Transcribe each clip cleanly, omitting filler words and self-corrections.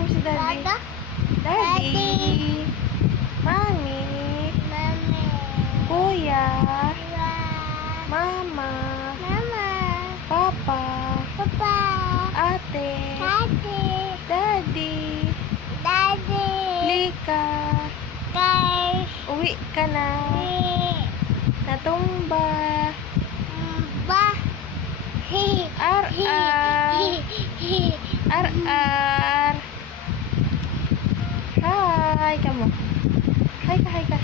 mo si daddy. Dada. Daddy. Mami. Mami. Kuya. Kuya. Mama. Mama. Papa. Papa. Ate. Daddy. Daddy. Daddy. Lika. Guys. Uwi ka na. Natumba. Ba. Ar-ar. Ar-ar. Hi, kamu. Hi ka, hi ka.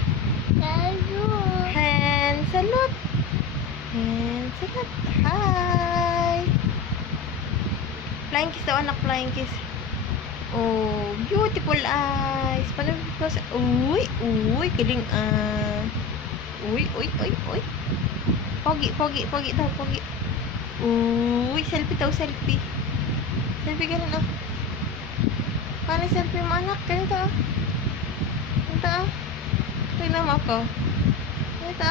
Hand salute. Hand salute. Hi. Flying kiss daw, anak. Flying kiss. Oh, beautiful eyes. Paano ko sa... Uy, uy, galing Uy, uy, uy, uy. Pogi, pogi, pogi daw, pogi. Uy, selfie daw, selfie. Selfie ganun, oh. Paano selfie mo, anak? Ganito, oh. Ganito, oh. Tingnan mo ako. Ganito,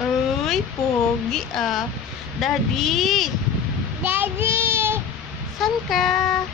oh. Uy, pogi, ah. Daddy! Daddy. San ka?